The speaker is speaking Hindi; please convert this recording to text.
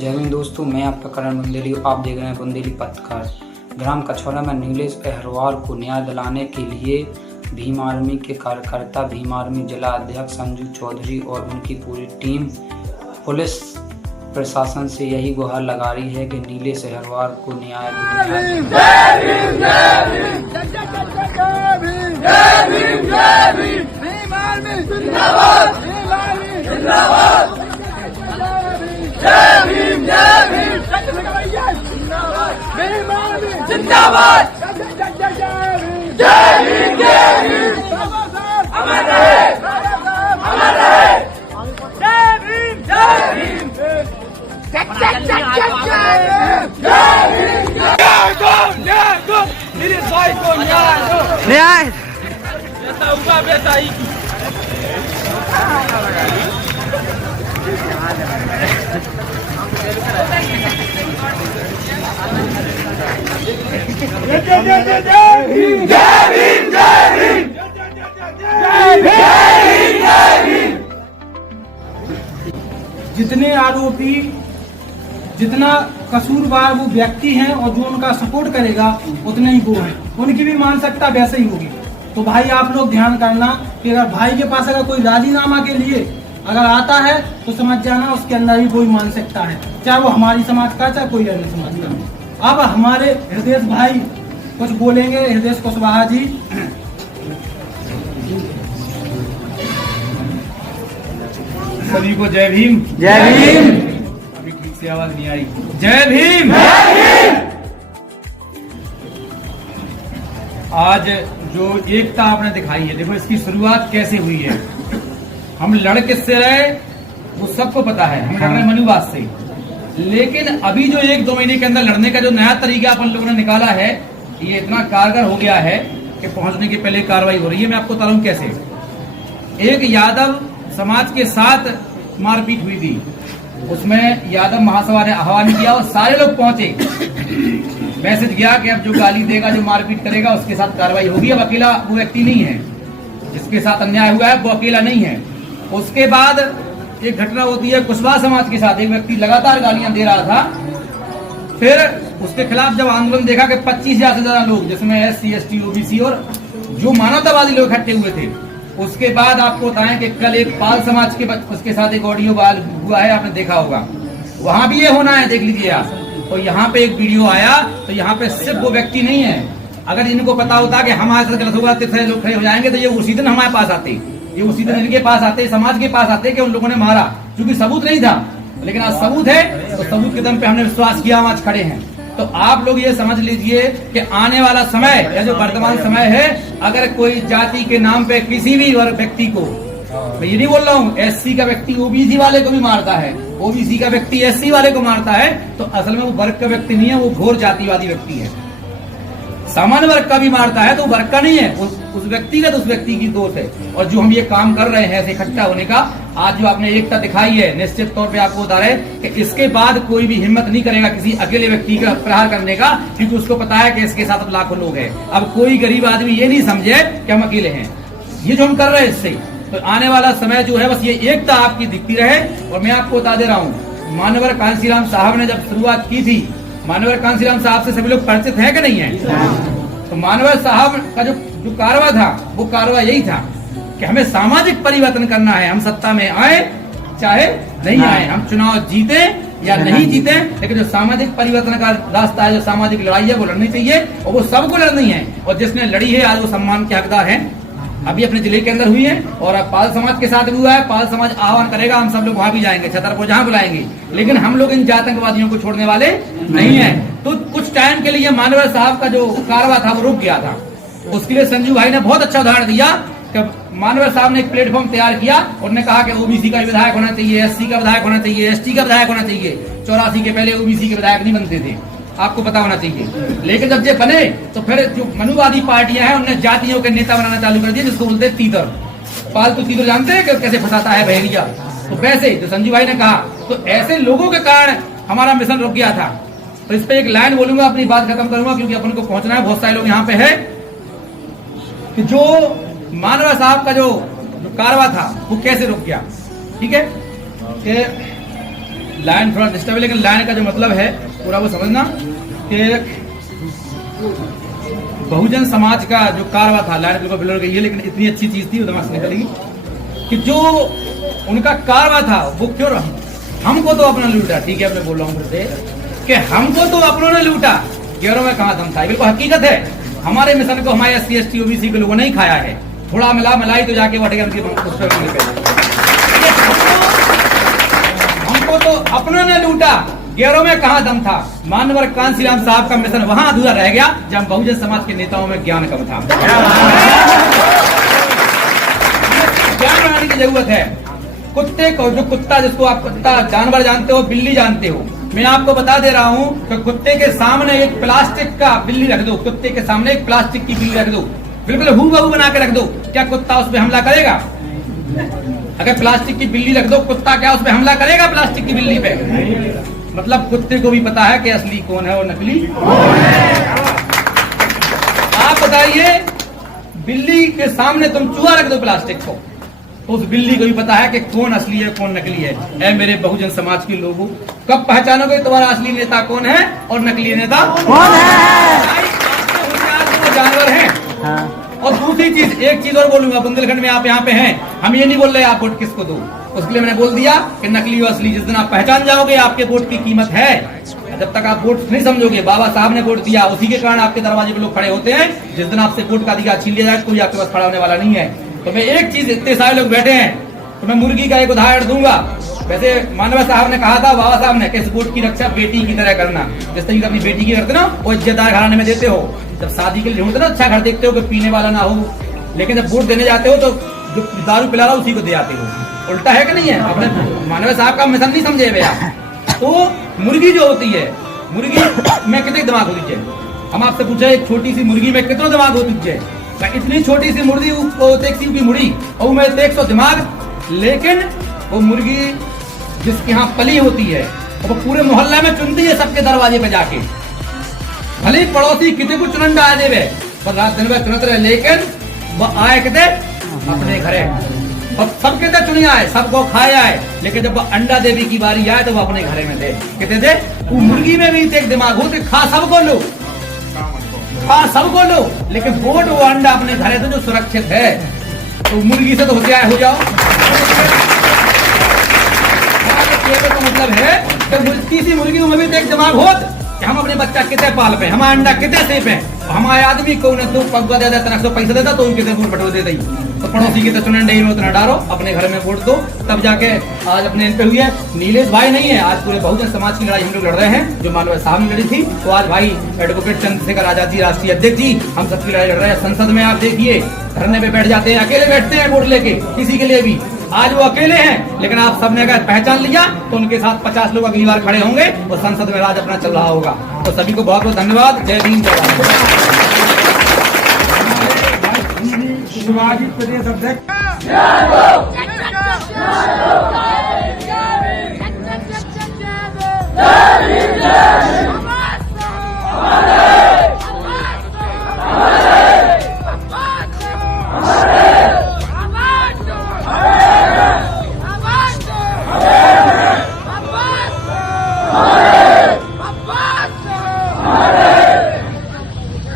जय हिंद दोस्तों, मैं आपका करण बुंदेली। आप देख रहे हैं बुंदेली पत्रकार। ग्राम कछौरा में नीलेश अहरवार को न्याय दिलाने के लिए भीम आर्मी के कार्यकर्ता, भीम आर्मी जिला अध्यक्ष संजू चौधरी और उनकी पूरी टीम पुलिस प्रशासन से यही गुहार लगा रही है कि नीलेश अहरवार को न्याय जिंदाबाद। जय भीम, जय भीम, अमर रहे, अमर रहे। जय भीम, जय भीम, जय भीम, नीलेश भाई को न्याय ऐसा हुआ बेटा ही जितने आरोपी, जितना कसूरवार वो व्यक्ति हैं और जो उनका सपोर्ट करेगा उतने ही वो हैं, उनकी भी मानसिकता वैसे ही होगी। तो भाई आप लोग ध्यान करना कि अगर भाई के पास अगर कोई राजीनामा के लिए अगर आता है तो समझ जाना उसके अंदर भी कोई मानसिकता है, चाहे वो हमारी समाज का चाहे कोई अन्य समाज का। अब हमारे हृदय भाई कुछ बोलेंगे। हृदय कुशवाहा जी। सभी को जय भीम। जय भीम। अभी ठीक से आवाज नहीं आई। जय भीम। आज जो एकता आपने दिखाई है, देखो इसकी शुरुआत कैसे हुई है। हम लड़ किससे रहे वो सबको पता है, हम लड़ रहे मनुवाद से। लेकिन अभी जो 1-2 महीने के अंदर लड़ने का जो नया तरीका अपन लोगों ने निकाला है, ये इतना कारगर हो गया है कि पहुंचने के पहले कार्रवाई हो रही है। मैं आपको बता रहा हूं कैसे। एक यादव समाज के साथ मारपीट हुई थी, उसमें यादव महासभा ने आह्वान किया और सारे लोग पहुंचे। मैसेज गया कि अब जो गाली देगा, जो मारपीट करेगा उसके साथ कार्रवाई होगी। अब अकेला वो व्यक्ति नहीं है जिसके साथ अन्याय हुआ है, वो अकेला नहीं है। उसके बाद एक घटना होती है कुशवाहा समाज के साथ। एक व्यक्ति लगातार गालियां दे रहा था, फिर उसके खिलाफ जब आंदोलन देखा कि 25,000 से ज्यादा लोग, जिसमें SC, ST, OBC और जो मानवतावादी लोग इकट्ठे हुए थे, उसके बाद आपको बताएं कि कल एक पाल समाज के उसके साथ एक ऑडियो वाल हुआ है, आपने देखा होगा। वहां भी ये होना है, देख लीजिए आप। और यहाँ पे एक वीडियो आया, तो यहाँ पे सिर्फ वो व्यक्ति नहीं है। अगर इनको पता होता कि हमारे साथ गलत होगा, कितने लोग खड़े हो जाएंगे, तो ये उसी दिन हमारे पास आते, ये उसी दिन इनके पास आते, समाज के पास आते कि उन लोगों ने मारा, क्योंकि सबूत नहीं था। लेकिन आज सबूत है, तो सबूत के दम पे हमने विश्वास किया, हम आज खड़े हैं। तो आप लोग ये समझ लीजिए कि आने वाला समय या जो वर्तमान समय है, अगर कोई जाति के नाम पे किसी भी व्यक्ति को, मैं ये नहीं बोल रहा हूँ SC का व्यक्ति OBC वाले को भी मारता है, OBC का व्यक्ति SC वाले को मारता है, तो असल में वो वर्ग का व्यक्ति नहीं है, वो घोर जातिवादी व्यक्ति है। सामान्य वर्ग का भी मारता है तो वर्ग का नहीं है, उस व्यक्ति का, तो उस व्यक्ति की दोष है। और जो हम ये काम कर रहे हैं ऐसे इकट्ठा होने का, आज जो आपने एकता दिखाई है, निश्चित तौर पे आपको बता रहे कि इसके बाद कोई भी हिम्मत नहीं करेगा किसी अकेले व्यक्ति का प्रहार करने का, क्योंकि उसको पता है कि इसके साथ लाखों लोग हैं। अब कोई गरीब आदमी ये नहीं समझे कि हम अकेले हैं। ये जो हम कर रहे हैं इससे, तो आने वाला समय जो है बस ये एकता आपकी दिखती रहे। और मैं आपको बता दे रहा हूँ, मानवर कांसीराम साहब ने जब शुरुआत की थी, मानवर कांसीराम साहब से सभी लोग परिचित है कि नहीं है? तो मानवर साहब का जो कारवा था, वो कारवा यही था कि हमें सामाजिक परिवर्तन करना है। हम सत्ता में आए चाहे नहीं आए, हम चुनाव जीते या नहीं जीते, लेकिन जो सामाजिक परिवर्तन का रास्ता है, जो सामाजिक लड़ाई है, वो लड़नी चाहिए और वो सबको लड़नी है। और जिसने लड़ी है आज वो सम्मान के हकदार है। अभी अपने जिले के अंदर हुई है और अब पाल समाज के साथ भी हुआ है। पाल समाज आह्वान करेगा, हम सब लोग वहां भी जाएंगे, छतरपुर जहां बुलाएंगे। लेकिन हम लोग इन आतंकवादियों को छोड़ने वाले नहीं है। तो कुछ टाइम के लिए मानवर साहब का जो कारवा था वो रुक गया था। उसके लिए संजू भाई ने बहुत अच्छा उदाहरण दिया कि मानवर साहब ने एक प्लेटफॉर्म तैयार किया। उन्होंने कहा कि OBC का विधायक होना चाहिए, SC का विधायक होना चाहिए, ST का विधायक होना चाहिए। 84 के पहले OBC के विधायक नहीं बनते थे, आपको पता होना चाहिए। लेकिन जब ये बने तो फिर जो मनुवादी पार्टियां हैं उन्होंने जातियों के नेता बनाना चालू कर दिए, जिसको बोलते हैं तीतर। पालतू तीतर जानते हैं कि कैसे फंसाता है बहरिया। तो वैसे जो संजू भाई ने कहा, तो ऐसे लोगों के कारण हमारा मिशन रुक गया था। तो इस पे एक लाइन बोलूंगा, अपनी बात खत्म करूंगा क्योंकि अपन को पहुंचना है। बहुत सारे लोग यहाँ पे है कि जो मानवा साहब का जो कारवा था वो कैसे रुक गया। ठीक है कि लाइन थोड़ा डिस्टर्ब है, लेकिन लाइन का जो मतलब है पूरा वो समझना कि बहुजन समाज का जो कारवा था, लाइन बिल्कुल बिल्कुल गई है, लेकिन इतनी अच्छी चीज थी वो दिमाग से निकलेगी कि जो उनका कारवा था वो क्यों रहा। हमको तो अपना लूटा, ठीक है, मैं बोल रहा हूँ फिर से कि हमको तो अपनों ने लूटा, गैरों में कहाँ दम था। बिल्कुल हकीकत है, हमारे मिशन को हमारे SC ST OBC के लोगों ने ही खाया है। थोड़ा मलाई तो जाके बढ़ेगा हमको तो अपनों ने लूटा, गैरों में कहाँ दम था। मानवर कांसीराम साहब का मिशन वहां अधूरा रह गया जब बहुजन समाज के नेताओं में ज्ञान कम था। ज्ञान बढ़ाने की जरूरत है। कुत्ते को, जो कुत्ता जिसको आप कुत्ता जानवर जानते हो, बिल्ली जानते हो, मैं आपको बता दे रहा हूँ कि कुत्ते के सामने एक प्लास्टिक का बिल्ली रख दो, कुत्ते के सामने एक प्लास्टिक की बिल्ली रख दो, बिल्कुल हूबहू बना के रख दो, क्या कुत्ता उस पर हमला करेगा? अगर प्लास्टिक की बिल्ली रख दो, कुत्ता क्या उस पर हमला करेगा प्लास्टिक की बिल्ली पे? मतलब कुत्ते को भी पता है कि असली कौन है और नकली कौन है। आप बताइए, बिल्ली के सामने तुम चूहा रख दो प्लास्टिक को, तो उस बिल्ली को भी पता है कि कौन असली है कौन नकली है। ऐ मेरे बहुजन समाज के लोगों, कब पहचानोगे तुम्हारा असली नेता कौन है और नकली नेता कौन है? जानवर है। और दूसरी चीज, एक चीज और बोलूंगा, बुंदेलखंड में आप यहाँ पे हैं, हम ये नहीं बोल रहे आप वोट किसको दो, उसके लिए मैंने बोल दिया कि नकली और असली जिस दिन आप पहचान जाओगे आपके वोट की कीमत है। जब तक आप वोट नहीं समझोगे, बाबा साहब ने वोट दिया, उसी के कारण आपके दरवाजे पे लोग खड़े होते हैं। जिस दिन आपसे वोट का अधिकार छीन लिया जाए, कोई आपके पास खड़ा होने वाला नहीं है। तो मैं एक चीज, इतने सारे लोग बैठे हैं तो मैं मुर्गी का एक उदाहरण दूंगा। वैसे मानव साहब ने कहा था, बाबा साहब ने, कि इस वोट की रक्षा बेटी की तरह करना। जिस तरीके अपनी बेटी की करते ना, वो इज्जतदार घराने में देते हो। जब शादी के लिए ढूंढते ना, अच्छा घर देखते हो कि पीने वाला ना हो, लेकिन जब वोट देने जाते हो तो जो दारू पिला रहा उसी को दे आते हो। उल्टा है कि नहीं है? अपने मानव साहब का मिशन नहीं समझे भैया। तो मुर्गी जो होती है, मुर्गी में कितने दिमाग होती चाहिए? हम आपसे पूछे, एक छोटी सी मुर्गी में कितना दिमाग होती चाहिए? इतनी छोटी सी मुर्गी की मुड़ी और में 100 दिमाग, लेकिन वो मुर्गी जिसके यहाँ पली होती है वो पूरे मोहल्ला में चुनती है सबके दरवाजे पे जाके। भले पड़ोसी कितने को चुनंडा आ देवे, पर रात दिन में चुनत रहे, लेकिन वो आए कितने अपने घरे, और सबके दे चुनिया है, सबको खाया है, लेकिन जब वो अंडा देवी की बारी आए तो वो अपने घरे में दे कितने दे। वो मुर्गी में भी एक दिमाग हो, खा सबको लो, खा सबको लो, लेकिन वोट वो अंडा अपने घरे तो जो सुरक्षित है। तो मुर्गी से तो हो जाओ। तो मतलब है कि सी मुर्गी में भी एक दिमाग हो कि हम अपने बच्चा कितने पाल पे, हमारा अंडा कितने सेफ है, हमारे आदमी को दो पगवा दे देता, 100 पैसा देता तो कितने वोट बटो देते ही। तो पड़ोसी की तो चुनंडे ही उतना डारो, अपने घर में वोट दो, तब जाके आज अपने इन पे हुई है। नीलेश भाई नहीं है, आज पूरे बहुजन समाज की लड़ाई हम लोग लड़ रहे हैं। जो मानव साहब ने लड़ी थी, तो आज भाई एडवोकेट चंद्रशेखर आजाद जी राष्ट्रीय अध्यक्ष जी हम सबकी लड़ाई लड़ रहे हैं। संसद में आप देखिए, धरने पे बैठ जाते हैं, अकेले बैठते हैं वोट लेके, किसी के लिए भी। आज वो अकेले हैं, लेकिन आप सबने अगर पहचान लिया तो उनके साथ 50 लोग अगली बार खड़े होंगे और संसद में राज अपना चल रहा होगा। तो सभी को बहुत बहुत धन्यवाद। जय भीम, जय भारत। विभाजित प्रदेश अध्यक्ष जय